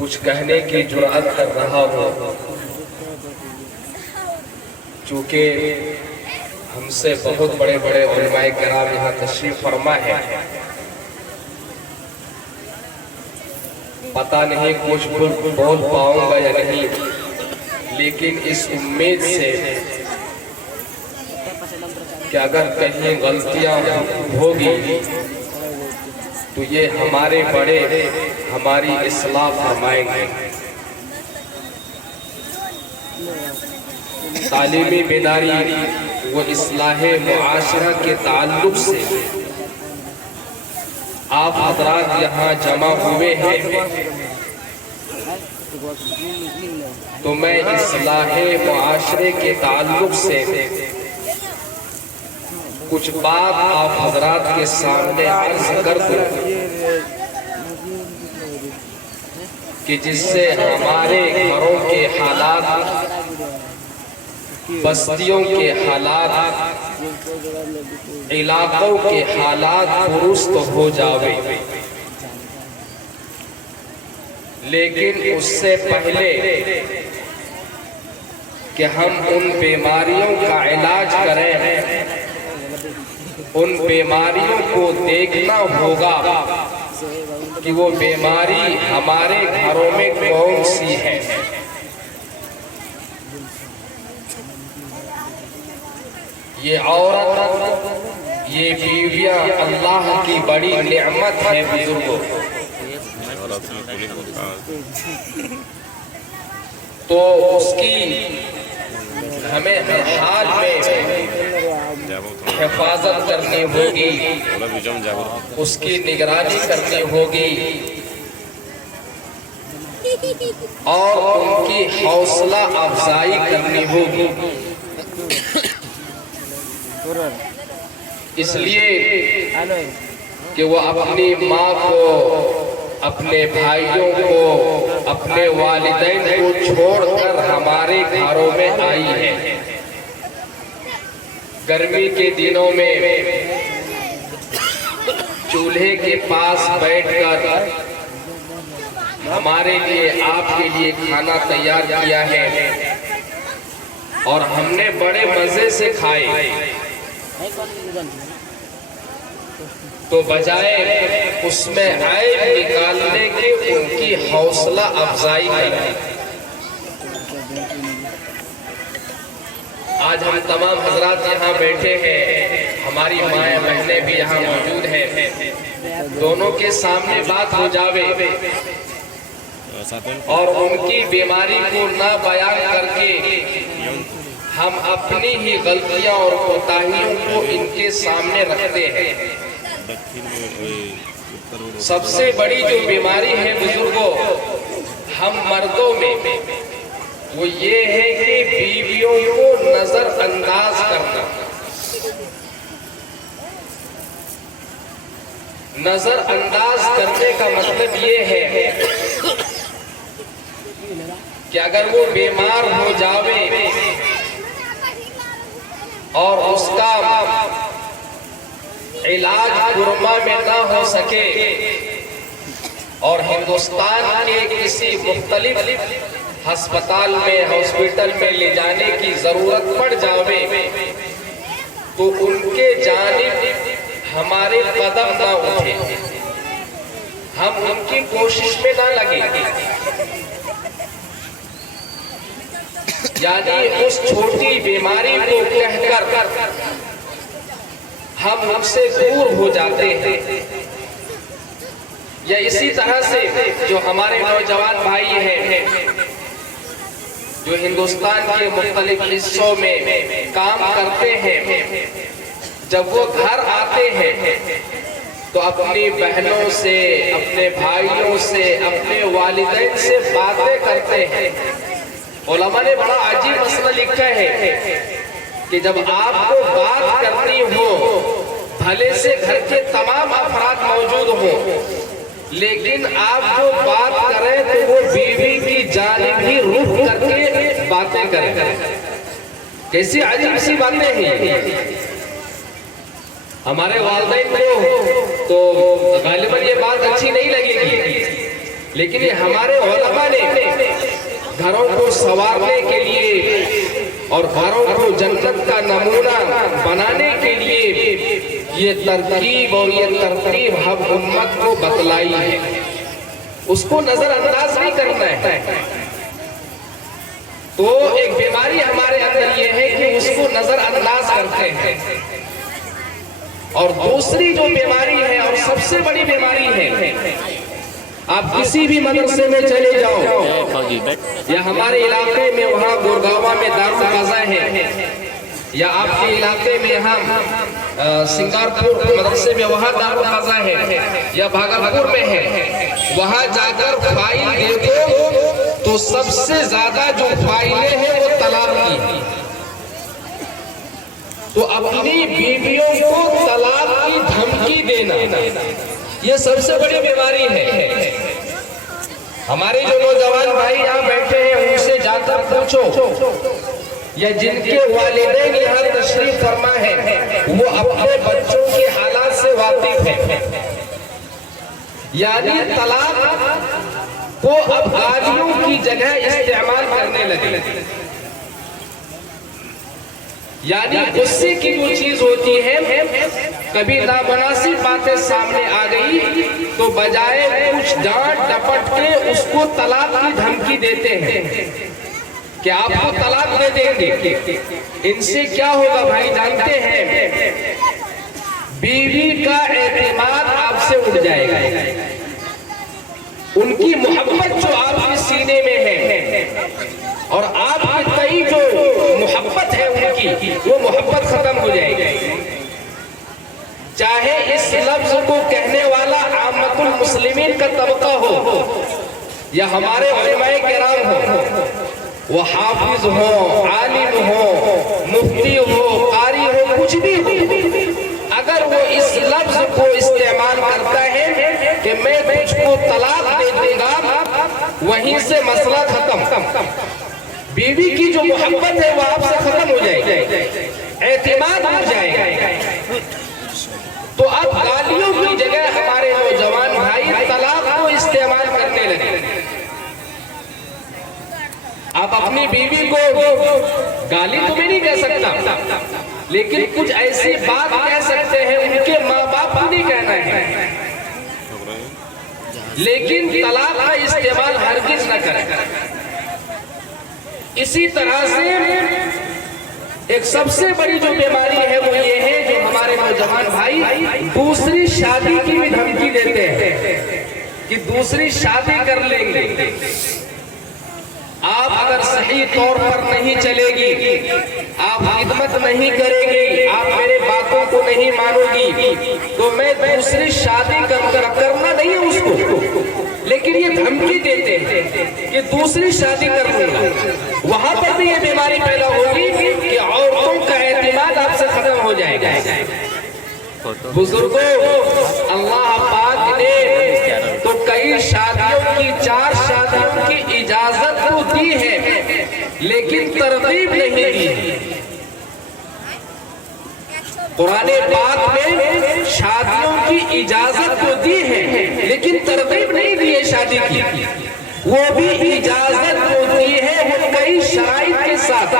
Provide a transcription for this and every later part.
کچھ کہنے کی جرأت کر رہا ہوں، چونکہ ہم سے بہت بڑے بڑے علماء کرام یہاں تشریف فرما ہے۔ پتہ نہیں کچھ بول پاؤں گا یا نہیں، لیکن اس امید سے کہ اگر کہیں غلطیاں ہوگی تو یہ ہمارے بڑے ہماری اصلاح فرمائیں گے۔ تعلیمی بیداری و اصلاح معاشرہ کے تعلق سے آپ حضرات یہاں جمع ہوئے ہیں، تو میں اصلاح معاشرے کے تعلق سے کچھ بات آپ حضرات کے سامنے عرض کر دوں کہ جس سے ہمارے گھروں کے حالات، بستیوں کے حالات، علاقوں کے حالات درست ہو جاوے۔ لیکن اس سے پہلے کہ ہم ان بیماریوں کا علاج کریں، ان بیماریوں کو دیکھنا ہوگا کہ وہ بیماری ہمارے گھروں میں کون سی ہے۔ یہ عورت، یہ بیویاں اللہ کی بڑی نعمت ہے بزرگوں، تو اس کی ہمیں ہر حال میں حفاظت کرنی ہوگی، اس کی نگرانی کرنی ہوگی اور ان کی حوصلہ افزائی کرنی ہوگی۔ اس لیے کہ وہ اپنی ماں کو، اپنے بھائیوں کو، اپنے والدین کو چھوڑ کر ہمارے گھروں میں آئی ہے۔ گرمی کے دنوں میں چولہے کے پاس بیٹھ کر ہمارے لیے، آپ کے لیے کھانا تیار کیا ہے اور ہم نے بڑے مزے سے کھائے، تو بجائے اس میں عیب نکالنے کے ان کی حوصلہ افزائی کریں۔ آج ہم تمام حضرات یہاں بیٹھے ہیں، ہماری مائیں بہنیں بھی یہاں موجود ہیں، دونوں کے سامنے بات ہو جاوے اور ان کی بیماری کو نہ بیان کر کے ہم اپنی ہی غلطیاں اور کوتاہیوں کو ان کے سامنے رکھتے ہیں۔ سب سے بڑی جو بیماری ہے بزرگوں ہم مردوں میں، وہ یہ ہے کہ بیویوں کو نظر انداز کرنا۔ نظر انداز کرنے کا مطلب یہ ہے کہ اگر وہ بیمار ہو جاوے اور اس کا علاج برما میں نہ ہو سکے اور ہندوستان کے کسی مختلف ہسپتال میں، ہاسپٹل میں لے جانے کی ضرورت پڑ جاوے، تو ان کے جانب ہمارے قدم نہ اٹھے، ہم ان کی کوشش میں نہ لگیں، یعنی اس چھوٹی بیماری کو کہہ کر ہم سے دور ہو جاتے ہیں۔ یا اسی طرح سے جو ہمارے نوجوان بھائی ہیں جو ہندوستان کے مختلف حصوں میں کام کرتے ہیں، جب وہ گھر آتے ہیں تو اپنی بہنوں سے، اپنے بھائیوں سے، اپنے والدین سے باتیں کرتے ہیں۔ علماء نے بڑا عجیب مسئلہ لکھا ہے کہ جب آپ کو بات کرنی ہو، بھلے سے گھر کے تمام افراد موجود ہوں، لیکن آپ جو بات کریں تو وہ بیوی کی جانب ہی رخ کر کے باتیں کریں۔ کیسی عجیب سی باتیں ہیں۔ ہمارے والدین کو تو غالباً یہ بات اچھی نہیں لگے گی، لیکن یہ ہمارے علماء نے گھروں کو سنوارنے کے لیے اور گھروں کو جنت کا نمونہ بنانے کے لیے یہ ترکیب اور یہ ترتیب ہم امت کو بتلائی ہے، اس کو نظر انداز نہیں کرنا ہے۔ تو ایک بیماری ہمارے اندر یہ ہے کہ اس کو نظر انداز کرتے ہیں، اور دوسری جو بیماری ہے اور سب سے بڑی بیماری ہے، آپ کسی بھی مدرسے میں چلے جاؤ، یا ہمارے علاقے میں وہاں گورگاوا میں دارالقضا ہے، یا آپ کے علاقے میں ہم سنگارپور مدرسے میں وہاں دارالقضا ہے، یا بھاگلپور میں ہے، وہاں جا کر فائل دیکھو تو سب سے زیادہ جو فائلیں ہیں وہ طلاق کی۔ تو اپنی بیویوں کو طلاق کی دھمکی دینا یہ سب سے بڑی بیماری ہے۔ ہمارے جو نوجوان بھائی یہاں بیٹھے ہیں ان سے جا کر پوچھو، یا جن کے والدین یہاں تشریف فرما ہے وہ اپنے بچوں کے حالات سے واقف ہیں، یعنی طلاق کو اب گالیوں کی جگہ استعمال کرنے لگے، یعنی غصے کی جو چیز ہوتی ہے، کبھی نامناسب باتیں سامنے آ گئی تو بجائے کچھ ڈانٹ ڈپٹ کے اس کو طلاق کی دھمکی دیتے ہیں کہ آپ کو طلاق دے دیں گے۔ ان سے کیا ہوگا بھائی جانتے ہیں؟ بیوی کا اعتماد آپ سے اٹھ جائے گا، ان کی محبت جو آپ کے سینے میں ہے اور آپ کے تئیں جو محبت ہے ان کی، وہ محبت ختم ہو جائے گی۔ چاہے اس لفظ کو کہنے والا عامت المسلمین کا طبقہ ہو یا ہمارے علماء کرام ہو، وہ حافظ ہو، عالم ہو، مفتی ہو، قاری ہو، کچھ بھی ہو، اگر وہ اس لفظ کو استعمال کرتا ہے کہ میں تجھ کو طلاق دے دوں گا، وہیں سے مسئلہ ختم۔ بیوی کی جو محبت ہے وہ آپ سے ختم ہو جائے گی، اعتماد ہو جائے گا۔ تو اب گالیوں کی جگہ ہمارے نوجوان بھائی طلاق کو استعمال کرنے لگے۔ آپ اپنی بیوی کو گالی تو میں نہیں کہہ سکتا، لیکن کچھ ایسی بات کہہ سکتے ہیں، ان کے ماں باپ کو نہیں کہنا ہے، لیکن طلاق کا استعمال ہرگز نہ کریں۔ اسی طرح سے ایک سب سے بڑی جو بیماری ہے وہ یہ ہے جو ہمارے نوجوان بھائی دوسری شادی کی بھی دھمکی دیتے ہیں کہ دوسری شادی کر لیں گے، آپ اگر صحیح طور پر نہیں چلے گی، آپ خدمت نہیں کرے گی، آپ میرے باتوں کو نہیں مانو گی، تو میں دوسری شادی کرنا نہیں ہے اس کو، لیکن یہ دھمکی دیتے ہیں کہ دوسری شادی کر لوں گا۔ وہاں پر بھی یہ بیماری پیدا ہوگی کہ عورتوں کا اعتماد آپ سے ختم ہو جائے گا۔ بزرگوں، اللہ پاک نے تو کئی شادیوں کی، 4 شادیوں کی اجازت تو دی ہے، لیکن ترغیب نہیں دی۔ قرآن پاک میں شادیوں کی اجازت تو دی ہے، لیکن ترغیب نہیں دی ہے شادی کی، وہ بھی اجازت تو دی ہے، وہ کئی شرائط کے ساتھ۔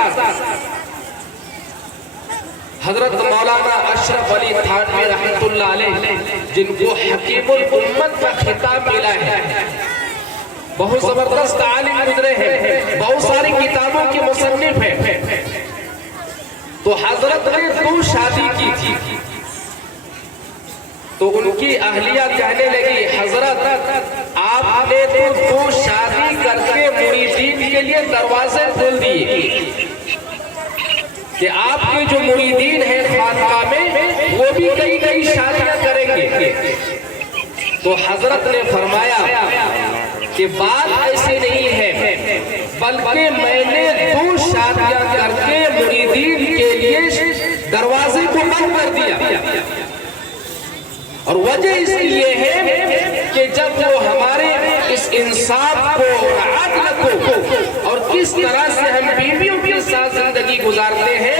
حضرت مولانا اشرف علی تھانوی رحمت اللہ علیہ، جن کو حکیم الامت کا خطاب ملا ہے، بہت زبردست عالم گزرے ہیں، بہت ساری کتابوں کے مصنف ہیں، تو حضرت نے 2 شادی کی تھی، تو ان کی اہلیہ کہنے لگی حضرت آپ نے تو 2 شادی کر کے مریدین کے لیے دروازے کھول دیے کہ آپ کے جو مریدین ہیں خانقاہ میں وہ بھی کئی شادیاں کریں گے۔ تو حضرت نے فرمایا کہ بات ایسی نہیں ہے، بلکہ میں نے 2 شادیاں کر کے مریدین کے لیے دروازے کو بند کر دیا، اور وجہ اس لیے ہے کہ جب وہ ہمارے اس انصاف کو اور عدل کو اور کس طرح سے ہم بیویوں کے ساتھ زندگی گزارتے ہیں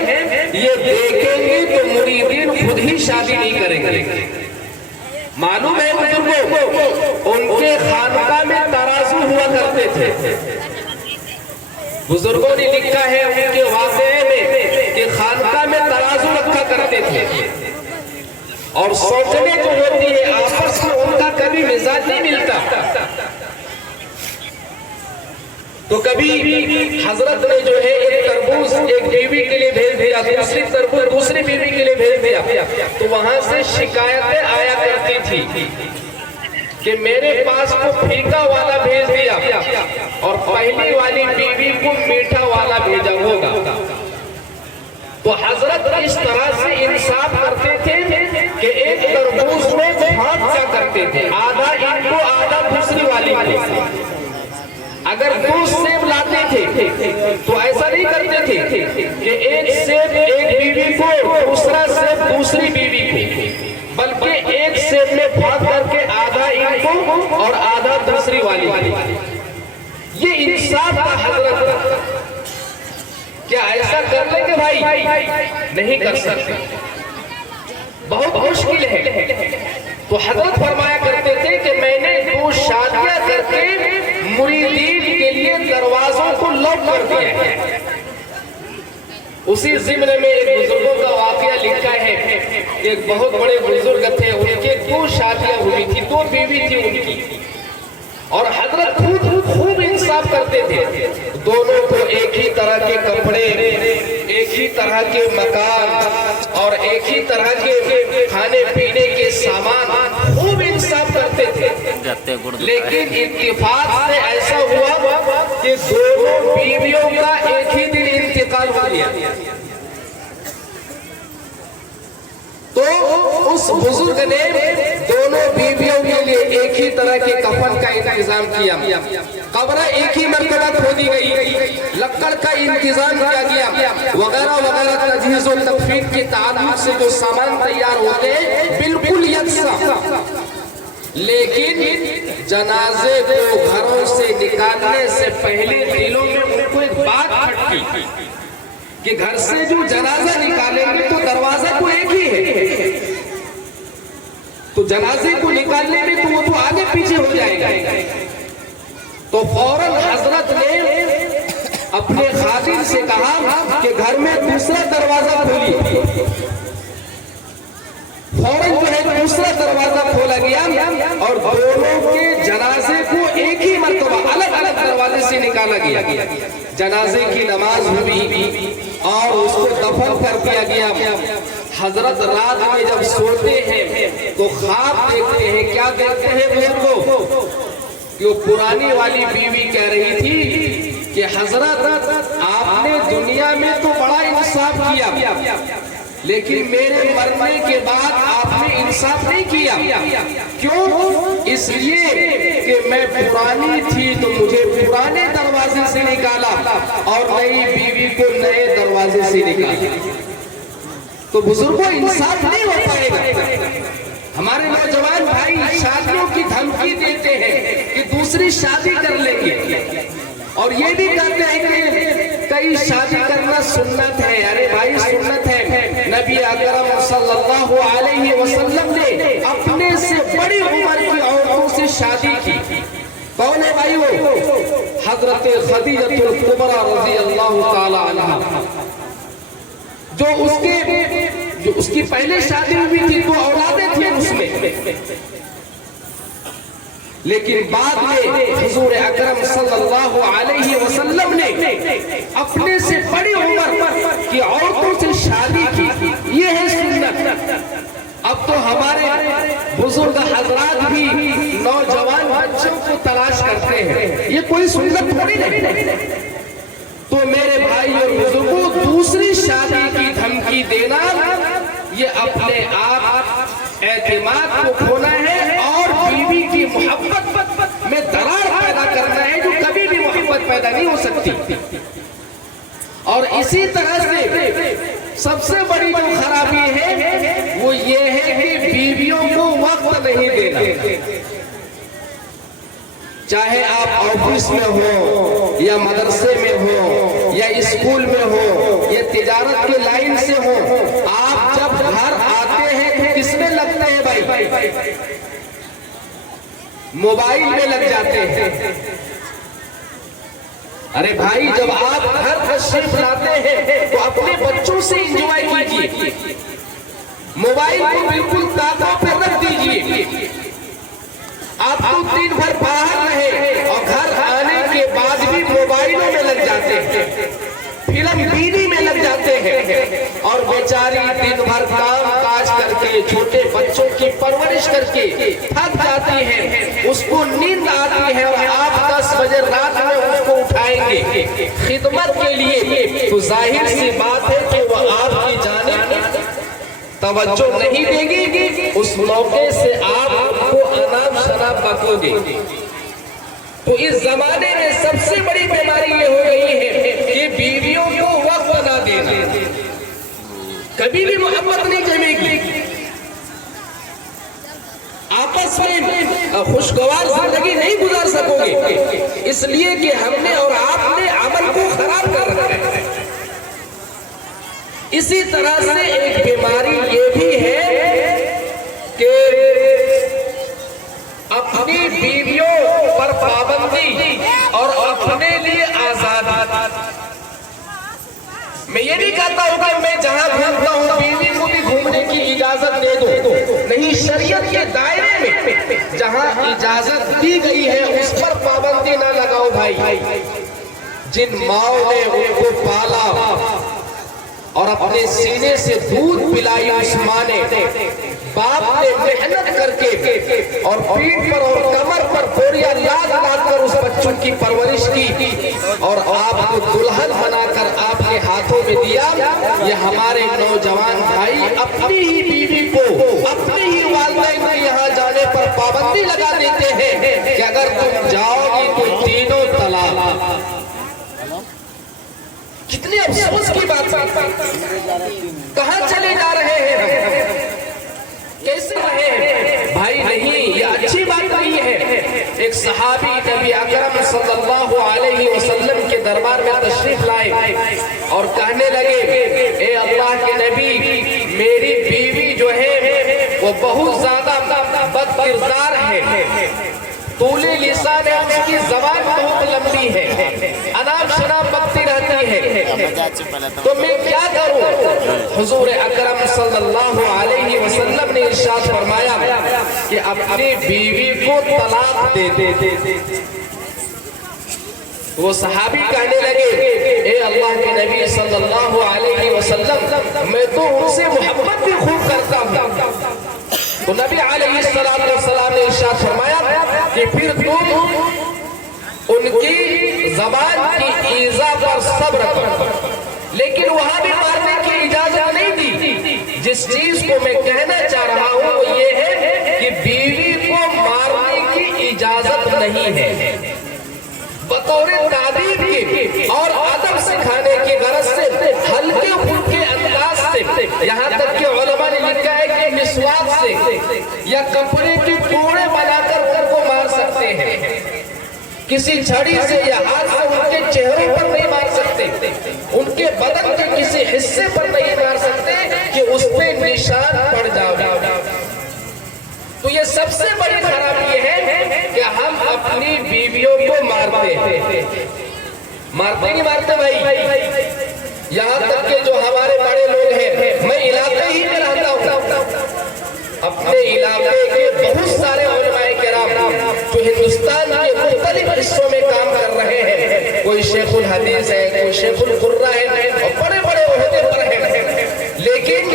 یہ دیکھیں گے تو مریدین خود ہی شادی نہیں کریں گے۔ معلوم ہے بزرگوں، ان کے خانقاہ میں ترازو ہوا کرتے تھے. بزرگوں نے لکھا ہے ان کے واقعے میں کہ خانقاہ میں ترازو رکھا کرتے تھے، اور سوچنے جو ہوتی ہے آپس میں ان کا کبھی مزاج نہیں ملتا. تو کبھی حضرت نے جو ہے ایک تربوز ایک بیوی کے لیے بھیج دیا، دوسری تربوز دوسری بیوی کے لیے بھیج دیا. تو وہاں سے شکایتیں آیا کرتی تھی کہ میرے پاس کو پھیکا والا بھیج دیا اور پہلی والی بیوی کو میٹھا والا بھیجا ہوگا. تو حضرت اس طرح سے انصاف کرتے تھے کہ ایک تربوز میں بھانٹ کیا کرتے تھے، آدھا ان کو آدھا دوسری والی کو. اگر دو سیب لاتے تھے تو ایسا نہیں کرتے تھے کہ ایک سیب ایک بیوی کو دوسرا سیب دوسری بیوی کو، بلکہ ایک سیب میں بھانٹ کر کے آدھا ان کو اور آدھا دوسری والی کو. یہ انصاف کا حضرت. کیا ایسا کر لیں گے بھائی؟ نہیں کر سکتے، بہت مشکل ہے. تو حضرت فرمایا کرتے تھے کہ میں نے 2 شادیاں کر کے مریدین کے لیے دروازوں کو لاک کر دیا ہے. اسی ضمن میں ایک بزرگوں کا واقعہ لکھا ہے. ایک بہت بڑے بزرگ تھے، ان کے 2 شادیاں ہوئی تھی، 2 بیوی تھی ان کی، اور حضرت خوب انصاف کرتے تھے. دونوں کو ایک ہی طرح کے کپڑے، ایک ہی طرح کے مکان اور ایک ہی طرح کے کھانے پینے کے سامان، خوب انصاف کرتے تھے. لیکن اتفاق سے ایسا ہوا کہ دونوں بیویوں کا ایک ہی دن انتقال ہو گیا. تو اس بزرگ نے دونوں بیویوں کے لیے ایک ہی طرح کے کفن کا انتظام کیا. قبریں ایک ہی مرتبہ کھودی گئی، لکڑ کا انتظام کیا گیا، وغیرہ وغیرہ. تجہیز و تکفین کے تعلق سے جو سامان تیار ہوتے بالکل یکساں. لیکن جنازے کو گھروں سے نکالنے سے پہلے دلوں میں ان کو ایک بات کھٹکی کہ گھر سے جو جنازہ نکالیں گے تو دروازہ کو ایک ہی ہے، تو جنازے کو نکالنے میں تو وہ تو آگے پیچھے ہو جائے گا. تو فوراً حضرت نے اپنے خادم سے کہا کہ گھر میں دوسرا دروازہ کھولیے. فوراً جو ہے دوسرا دروازہ کھولا گیا اور دونوں کے جنازے کو ایک ہی مرتبہ الگ الگ دروازے سے نکالا گیا. جنازے کی نماز ہوئی اور اس کو دفن کر دیا گیا. حضرت رات میں جب سوتے ہیں تو خواب دیکھتے ہیں. کیا دیکھتے ہیں بزرگوں؟ کہ وہ پرانی والی بیوی کہہ رہی تھی کہ حضرت آپ نے دنیا میں تو بڑا انصاف کیا، لیکن میرے مرنے کے بعد آپ نے انصاف نہیں کیا. کیوں؟ اس لیے کہ میں پرانی تھی تو مجھے پرانے دروازے سے نکالا اور نئی بیوی کو نئے دروازے سے نکالا. تو بزرگوں انصاف نہیں ہو پائے گا. ہمارے نوجوان بھائی شادیوں کی دھمکی دیتے ہیں کہ دوسری شادی کر لیں گے، اور یہ بھی کہتے ہیں کہ کئی شادی کرنا سنت ہے. ارے بھائی سنت ہے. نبی اکرم صلی اللہ علیہ وسلم نے اپنے سے بڑی عمر کی عورتوں سے شادی کی. کون ہے بھائی وہ؟ حضرت خدیجہ الکبریٰ رضی اللہ تعالی عنہا، جو اس کی پہلے شادی ہوئی تھی تو اولادیں تھیں اس میں. لیکن بعد میں حضور اکرم صلی اللہ علیہ وسلم نے اپنے سے بڑی عمر کی عورتوں سے شادی کی. یہ ہے سنت. اب تو ہمارے بزرگ حضرات بھی نوجوان بچوں کو تلاش کرتے ہیں. یہ کوئی سنت تھوڑی نہیں. تو میرے بھائی اور بزرگوں، دوسری شادی کی دھمکی دینا یہ اپنے آپ اعتماد کو کھونا ہے اور بیوی کی محبت میں دراڑ پیدا کرنا ہے جو کبھی بھی محبت پیدا نہیں ہو سکتی. اور اسی طرح سے سب سے بڑی جو خرابی ہے وہ یہ ہے کہ بیویوں کو وقت نہیں دینا. چاہے آپ آفس میں ہو یا مدرسے میں ہو یا اسکول میں ہو یا تجارت کے لائن سے ہو، آپ جب گھر آتے ہیں تو کس میں لگتے ہیں بھائی؟ موبائل میں لگ جاتے ہیں. ارے بھائی جب آپ گھر تشریف لاتے ہیں تو اپنے بچوں سے انجوائے کیجیے. موبائل کو بالکل طاقت پہ رکھ دیجیے. آپ تو دن بھر باہر رہے اور گھر آنے کے بعد بھی موبائلوں میں لگ جاتے ہیں, فلم بینی میں لگ جاتے ہیں, اور بیچاری دن بھر کام کاج کر کے چھوٹے بچوں کی پرورش کر کے تھک جاتی ہے, اس کو نیند آتی ہے اور آپ 10 بجے رات میں اس کو اٹھائیں گے خدمت کے لیے, تو ظاہر سی بات ہے کہ وہ آپ کی جانب توجہ نہیں دے گی. اس موقع سے آپ کو انام شناب بکو گے. تو اس زمانے میں سب سے بڑی بیماری یہ ہو رہی ہے کہ بیویوں کو وقت نہ دینا. کبھی بھی محبت نہیں جمے گی, آپس میں خوشگوار زندگی نہیں گزار سکو گے, اس لیے کہ ہم نے اور آپ نے عمل کو خراب کر رکھا ہے. اسی طرح سے ایک بیماری یہ بھی ہے کہ اپنی بیویوں پر پابندی اور اپنے لیے آزادی. میں یہ نہیں کہتا ہوں کہ میں جہاں گھومتا ہوں بیوی کو بھی گھومنے کی اجازت دے دو, نہیں, شریعت کے دائرے میں جہاں اجازت دی گئی ہے اس پر پابندی نہ لگاؤ بھائی. جن ماؤں نے ان کو پالا اور اپنے سینے سے دودھ پلائی, اس ماں نے, باپ نے محنت کر کے اور پیٹھ پر اور کمر پر بوریاں لاد کر اس بچوں کی پرورش کی اور آپ کو دلہن بنا کر آپ کے ہاتھوں میں دیا. یہ ہمارے نوجوان بھائی اپنی ہی بیوی کو اپنے ہی والدین کے یہاں جانے پر پابندی لگا دیتے ہیں کہ اگر تم جاؤ گی تو تینوں طلاق. کتنی افسوس کی بات ہے. کہاں چلے جا رہے ہیں, کیسے رہے ہیں بھائی؟ نہیں, یہ اچھی بات نہیں ہے. ایک صحابی نبی اکرم صلی اللہ علیہ وسلم کے دربار میں تشریف لائے اور کہنے لگے, اے اللہ کے نبی, میری بیوی جو ہے وہ بہت زیادہ بد کردار ہے, طول لسان ہے, اس کی زبان بہت لمبی ہے, انام شناب بکتی رہتی ہے, تو میں کیا کروں؟ حضور اکرم صلی اللہ علیہ وسلم نے ارشاد فرمایا کہ اپنی بیوی کو طلاق دے دے. وہ صحابی کہنے لگے, اے اللہ کے نبی صلی اللہ علیہ وسلم, میں تو ان سے محبت بھی خوب کرتا ہوں. تو نبی علیہ السلام نے ارشاد فرمایا کہ پھر تم ان کی زبان کی ایذا پر صبر کرو, لیکن وہاں بھی مارنے کی اجازت نہیں دی. جس چیز کو میں کہنا چاہ رہا ہوں وہ یہ ہے کہ بیوی کو مارنے کی اجازت نہیں ہے. بطور تعلیم کے اور ادب سکھانے کی غرض سے ہلکے پھلکے انداز سے, یہاں تک کہ علماء نے لکھا ہے کہ مسواک سے یا کپڑے کے ٹکڑے بنا کر ان کو مار سکتے ہیں. کسی چھڑی سے یا ہاتھ سے ان کے چہروں پر نہیں مار سکتے, ان کے بدن کے کسی حصے پر نہیں مار سکتے کہ اس پہ نشان پڑ جائے. تو یہ سب سے بڑی خرابی یہ ہے کہ ہم اپنی بیویوں کو مارتے ہیں. مارتے نہیں مارتے بھائی, یہاں تک کہ جو ہمارے بڑے لوگ ہیں, میں علاقے ہی میں رہتا ہوں, اپنے علاقے کے بہت سارے علماء کرام جو ہندوستان کے مختلف حصوں میں کام کر رہے ہیں, کوئی شیخ الحدیث ہے, کوئی شیخ القرہ ہے, اور بڑے بڑے عہدے پر ہیں, لیکن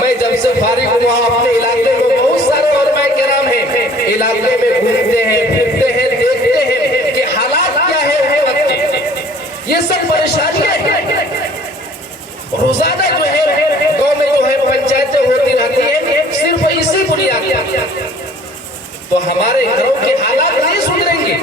میں جب سے فارغ ہوا اپنے علاقے میں بہت سارے علماء کرام ہیں, علاقے میں گھومتے ہیں, پھرتے ہیں, دیکھتے ہیں کہ حالات کیا ہے اس وقت کے. یہ سب پریشانیاں ہیں. روزانہ جو ہے گاؤں میں جو ہے پنچایتیں ہوتی رہتی ہیں صرف اسی بنیاد پر. تو ہمارے گھروں کے حالات نہیں سدھریں گے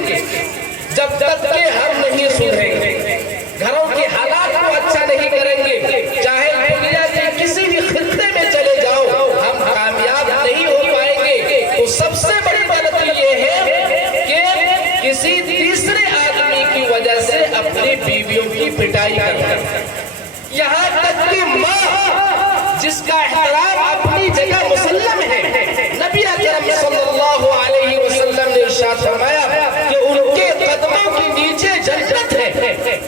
جب تک کہ ہم نہیں سدھریں گے. گھروں کے حالات کو اچھا نہیں کریں گے, چاہے دنیا کے کسی بھی خطے میں چلے جاؤ, ہم کامیاب نہیں ہو پائیں گے. تو سب سے بڑی غلطی یہ ہے کہ کسی تیسرے آدمی کی وجہ سے اپنی بیویوں کی پٹائی کرنا. یہاں تک کہ ماں جس کا احترام اپنی جگہ مسلم ہے. نبی اکرم صلی اللہ علیہ وسلم نے ارشاد فرمایا کہ ان کے قدموں کے نیچے جنت ہے.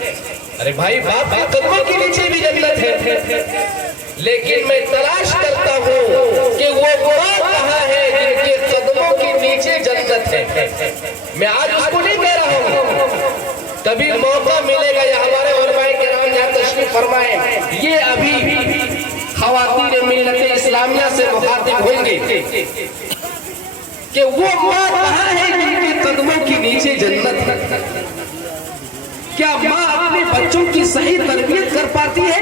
ارے بھائی باپ کے قدموں کے نیچے بھی جنت ہے، لیکن میں تلاش کرتا ہوں کہ وہ مراد کہاں ہے جن کے قدموں کے نیچے جنت ہے. میں آج اس کو نہیں کہہ رہا ہوں، کبھی موقع ملے گا یا ہمارے علماء کرام یہاں تشریف فرمائیں، یہ ابھی خواتین ملت اسلامیہ سے مخاطب ہوں گے کہ وہ ماں کہاں ہے جن کے قدموں کے نیچے جنت ہے. کیا ماں اپنے بچوں کی صحیح تربیت کر پاتی ہے؟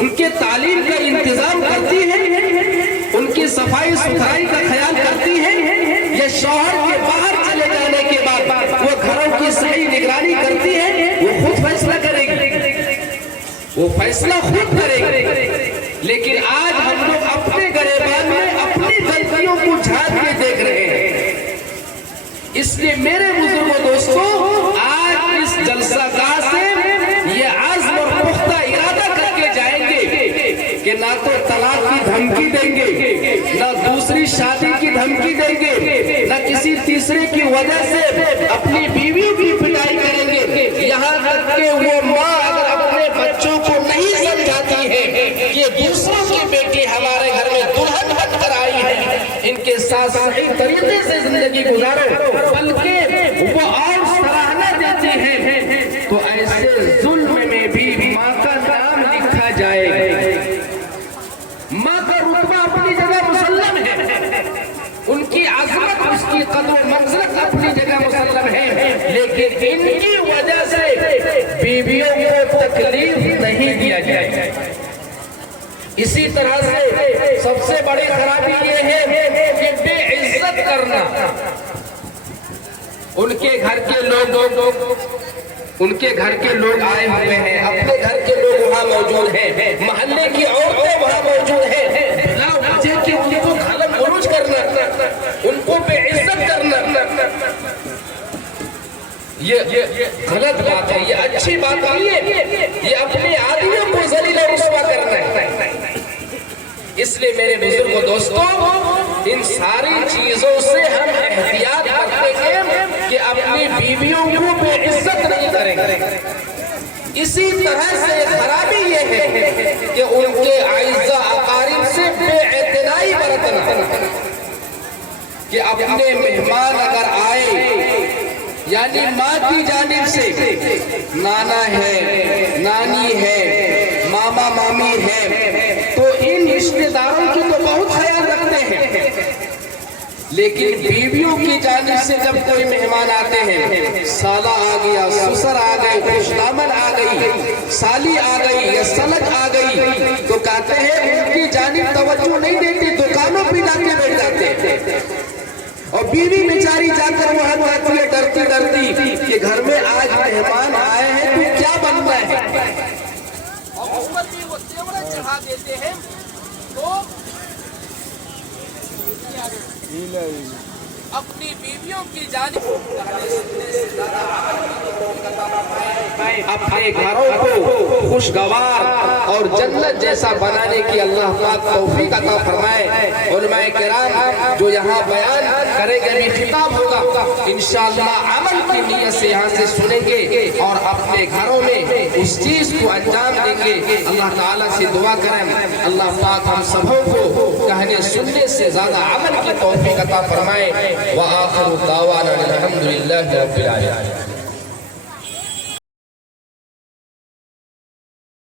ان کے تعلیم کا انتظام کرتی ہے؟ ان کی صفائی ستھرائی کا خیال کرتی ہے؟ یا شوہر کے باہر چلے جانے کے بعد وہ گھروں کی صحیح نگرانی کرتی ہے؟ وہ خود فیصلہ کرے گی، وہ فیصلہ خود کرے گی. لیکن آج ہم لوگ اپنے گریبان میں اپنی غلطیوں کو جھانک کے دیکھ رہے ہیں. اس لیے میرے بزرگوں دوستوں، آج اس جلسہ گاہ سے یہ عزم اور پختہ ارادہ کر کے جائیں گے کہ نہ تو طلاق کی دھمکی دیں گے، نہ دوسری شادی کی دھمکی دیں گے، نہ کسی تیسرے کی وجہ سے اپنی بیویوں کی پٹائی کریں گے. یہاں تک کہ وہ ماں اگر اپنے بچوں کو نہیں سمجھاتی ہے کہ دوسروں کی بیٹی ہمارے گھر میں دلہن بن کر آئی ہے، ان کے ساتھ صحیح طریقے سے زندگی گزارو، بلکہ وہ اور سراہنا دیتی ہیں، تو ایسے ظلم میں بھی ماں کا نام لکھا جائے گا. ماں کا رتبہ اپنی جگہ مسلم ہے، ان کی عظمت، اس کی قدر و منزلت اپنی جگہ مسلم ہے، لیکن ان کی وجہ سے بیویوں کو تکلیف نہیں دیا جائے. اسی طرح سے سب سے بڑی خرابی یہ ہے کہ بے عزت کرنا. ان کے گھر کے لوگ آئے ہوئے ہیں، اپنے گھر کے لوگ وہاں موجود ہیں، محلے کی عورتیں وہاں موجود ہیں، بلا وجہ کہ ان کو غلط بروج کرنا، ان کو بے عزت کرنا، یہ غلط بات ہے، یہ اچھی بات نہیں ہے. یہ اپنے آدمیوں کو ذلیل و رسوا کرنا ہے. اس لیے میرے بزرگوں دوستوں، ان ساری چیزوں سے ہم احتیاط کرتے ہیں کہ اپنی بیویوں کو بے عزت نہیں کریں گے. اسی طرح سے خرابی یہ ہے کہ ان کے اعزا اقارب سے بے اعتنائی برتنا، کہ اپنے مہمان اگر آئے، یعنی ماں کی جانب سے نانا ہے، نانی ہے، ماما مامی ہے، تو ان رشتہ داروں کی تو بہت خیال رکھتے ہیں، لیکن بیویوں کی جانب سے جب کوئی مہمان آتے ہیں، سالہ آ گیا، سسر آ گئی، خوش دامن آ گئی، سالی آ گئی یا سلج آ گئی، تو کہتے ہیں ان کی جانب توجہ نہیں دیتی، دکانوں پہ جا کے بیٹھ جاتے ہیں. اور بیوی بیچاری جا کر وہاں جاتی ہے ڈرتی ڈرتی کہ گھر میں آج مہمان آئے ہیں تو کیا بننا ہے. اور اوپر بھی وہ تیورے چڑھا دیتے ہیں. تو اپنی بیویوں کی جانب اپنے گھروں کو خوشگوار اور جنت جیسا بنانے کی اللہ پاک توفیق عطا فرمائے. علماء کرام جو یہاں بیان کریں گے بھی خطاب ہوگا، انشاءاللہ عمل کی نیت سے یہاں سے سنیں گے اور اپنے گھروں میں اس چیز کو انجام دیں گے. اللہ تعالیٰ سے دعا کریں اللہ پاک ہم سبوں کو کہنے سننے سے زیادہ عمل کی توفیق عطا فرمائے. وآخر دعوانا الحمدللہ رب العالمین.